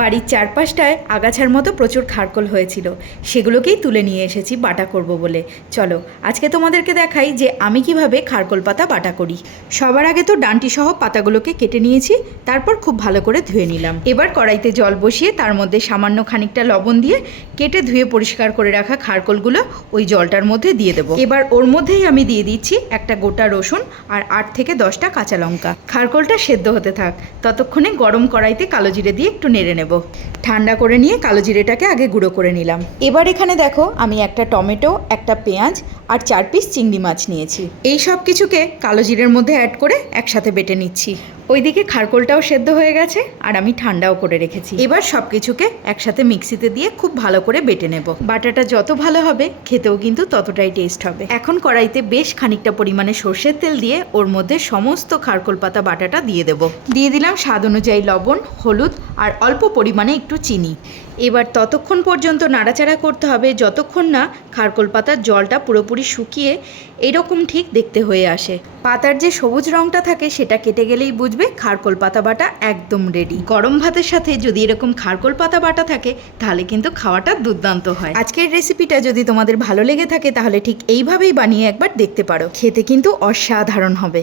বাড়ির চারপাশটায় আগাছার মতো প্রচুর খারকোল হয়েছিল, সেগুলোকেই তুলে নিয়ে এসেছি বাটা করব বলে। চলো আজকে তোমাদেরকে দেখাই যে আমি কিভাবে খারকোল পাতা বাটা করি। সবার আগে তো ডাঁটি সহ পাতাগুলোকে কেটে নিয়েছি, তারপর খুব ভালো করে ধুয়ে নিলাম। এবার কড়াইতে জল বসিয়ে তার মধ্যে সামান্য খানিকটা লবণ দিয়ে কেটে ধুয়ে পরিষ্কার করে রাখা খারকোলগুলো ওই জলটার মধ্যে দিয়ে দেবো। এবার ওর মধ্যেই আমি দিয়ে দিচ্ছি একটা গোটা রসুন আর 8 থেকে 10টা কাঁচা লঙ্কা। খারকোলটা সেদ্ধ হতে থাক, ততক্ষণে গরম কড়াইতে কালো জিরে দিয়ে একটু নেড়ে নেব। ঠান্ডা করে নিয়ে কালো জিরেটাকে আগে গুঁড়ো করে নিলাম। এবার এখানে দেখো আমি একটা টমেটো, একটা পেঁয়াজ আর 4 পিস চিংড়ি মাছ নিয়েছি। এই সব কিছুকে কালো জিরের মধ্যে অ্যাড করে একসাথে বেটে নিচ্ছি। ওইদিকে খারকোলটাও সেদ্ধ হয়ে গেছে আর আমি ঠান্ডাও করে রেখেছি। এবার সব কিছুকে একসাথে মিক্সিতে দিয়ে খুব ভালো করে বেটে নেব। বাটাটা যত ভালো হবে খেতেও কিন্তু ততটাই টেস্ট হবে। এখন কড়াইতে বেশ খানিকটা পরিমাণে সর্ষের তেল দিয়ে ওর মধ্যে সমস্ত খারকোল পাতা বাটাটা দিয়ে দেব। দিয়ে দিলাম স্বাদ অনুযায়ী লবণ, হলুদ আর অল্প পরিমাণে একটু চিনি। এবার ততক্ষণ পর্যন্ত নাড়াচাড়া করতে হবে যতক্ষণ না খারকোল পাতার জলটা পুরোপুরি শুকিয়ে এরকম ঠিক দেখতে হয়ে আসে। পাতার যে সবুজ রঙটা থাকে সেটা কেটে গেলেই বুঝবে খারকোল পাতা বাটা একদম রেডি। গরম ভাতের সাথে যদি এরকম খারকোল পাতা বাটা থাকে তাহলে কিন্তু খাওয়াটা দুর্দান্ত হয়। আজকের রেসিপিটা যদি তোমাদের ভালো লেগে থাকে তাহলে ঠিক এইভাবেই বানিয়ে একবার দেখতে পারো, খেতে কিন্তু অসাধারণ হবে।